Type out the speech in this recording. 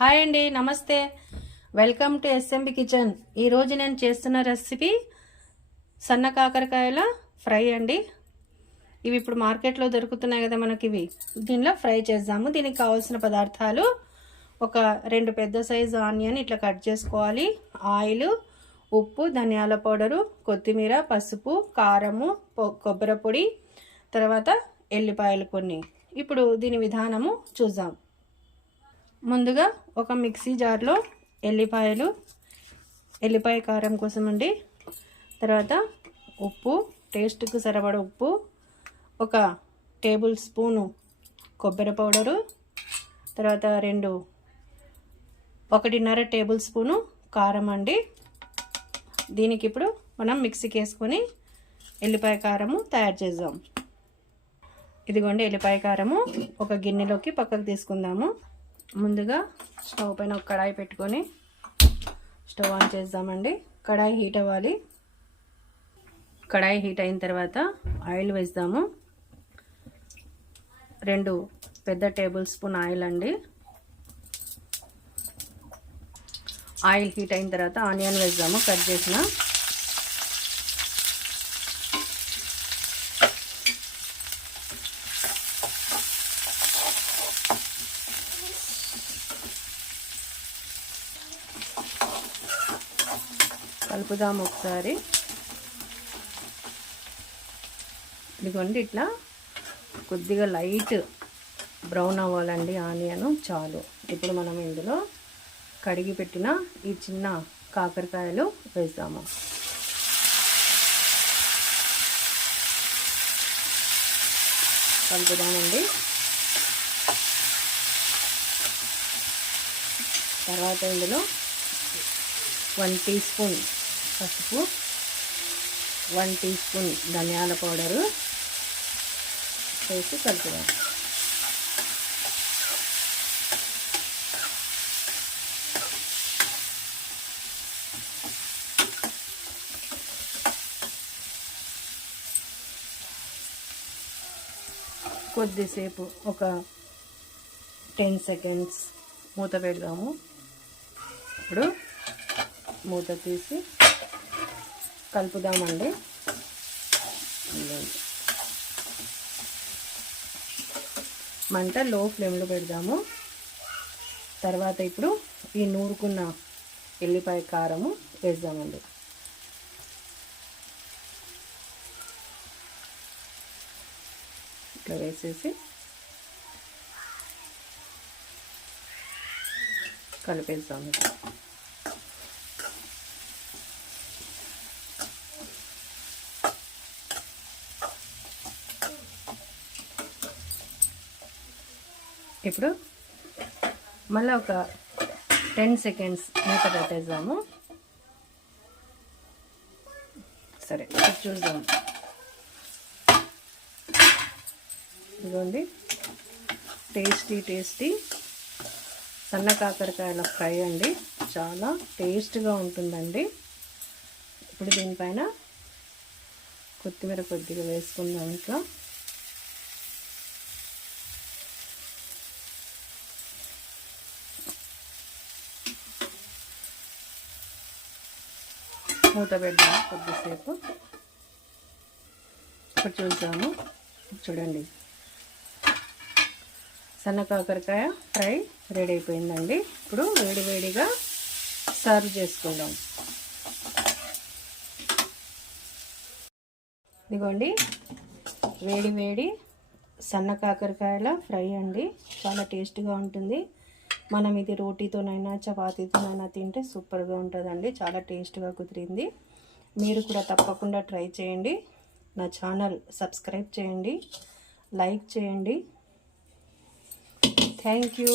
Hi అండి, నమస్తే. Welcome to SMB kitchen. ఈరోజు నేను చేస్తున్న రెసిపీ సన్న కాకరకాయల ఫ్రై అండి. ఇవి ఇప్పుడు మార్కెట్లో దొరుకుతున్నాయి కదా మనకి, ఇవి దీనిలో ఫ్రై చేద్దాము. దీనికి కావాల్సిన పదార్థాలు: ఒక 2 పెద్ద సైజు ఆనియన్ ఇట్లా కట్ చేసుకోవాలి, ఆయిల్, ఉప్పు, ధనియాల పౌడరు, కొత్తిమీర, పసుపు, కారము, కొబ్బరి పొడి, తర్వాత ఎల్లిపాయలు కొన్ని. ఇప్పుడు దీని విధానము చూద్దాం. ముందుగా ఒక మిక్సీ జార్లో ఎల్లిపాయ కారం కోసం అండి, తర్వాత ఉప్పు, టేస్ట్కు సరిపడ ఉప్పు, ఒక టేబుల్ స్పూను కొబ్బరి పౌడరు, తర్వాత 1.5 టేబుల్ స్పూను కారం అండి. దీనికి ఇప్పుడు మనం మిక్సీకి వేసుకొని ఎల్లిపాయ కారము తయారు చేద్దాం. ఇదిగోండి ఎల్లిపాయ కారము ఒక గిన్నెలోకి పక్కకు తీసుకుందాము. ముందుగా స్టవ్ పైన ఒక కడాయి పెట్టుకొని స్టవ్ ఆన్ చేద్దామండి. కడాయి హీట్ అవ్వాలి. కడాయి హీట్ అయిన తర్వాత ఆయిల్ వేద్దాము. 2 పెద్ద టేబుల్ స్పూన్ ఆయిల్ అండి. ఆయిల్ హీట్ అయిన తర్వాత ఆనియన్ వేద్దాము, కట్ చేసిన. కలుపుదాము ఒకసారి. ఇదిగోండి ఇట్లా కొద్దిగా లైట్ బ్రౌన్ అవ్వాలండి ఆనియన్, చాలు. ఇప్పుడు మనం ఇందులో కడిగి పెట్టిన ఈ చిన్న కాకరకాయలు వేద్దాము. కలుపుదామండి. తర్వాత ఇందులో 1 టీ స్పూన్ పసుపు, 1 టీ స్పూన్ ధనియాల పౌడరు వేసి కలుపుదాం. కొద్దిసేపు ఒక 10 సెకండ్స్ మూత పెడదాము. ఇప్పుడు మూత తీసి కలుపుదామండి. మంట లో ఫ్లేమ్లో పెడదాము. తర్వాత ఇప్పుడు ఈ నూరుకున్న ఎల్లిపాయ కారము వేద్దామండి. ఇట్లా వేసేసి కలిపేద్దాము. ఇప్పుడు మళ్ళీ ఒక 10 సెకండ్స్ మూత పెట్టేద్దాము. సరే, చూద్దాం. ఇదిగోండి టేస్టీ సన్న కాకరకాయల ఫ్రై అండి. చాలా టేస్ట్గా ఉంటుందండి. ఇప్పుడు దీనిపైన కొత్తిమీర కొద్దిగా వేసుకుందాం. ఇట్లా మూత పెడదాం కొద్దిసేపు. ఇప్పుడు చూద్దాము. చూడండి, సన్న కాకరకాయ ఫ్రై రెడీ అయిపోయిందండి. ఇప్పుడు వేడిగా సర్వ్ చేసుకుందాం. ఇదిగోండి వేడి సన్న కాకరకాయల ఫ్రై అండి. చాలా టేస్ట్గా ఉంటుంది. మనం ఇది రోటీతోనైనా చపాతీతోనైనా తింటే సూపర్గా ఉంటుందండి. చాలా టేస్ట్గా కుదిరింది. మీరు కూడా తప్పకుండా ట్రై చేయండి. నా ఛానల్ సబ్స్క్రైబ్ చేయండి, లైక్ చేయండి. Thank you.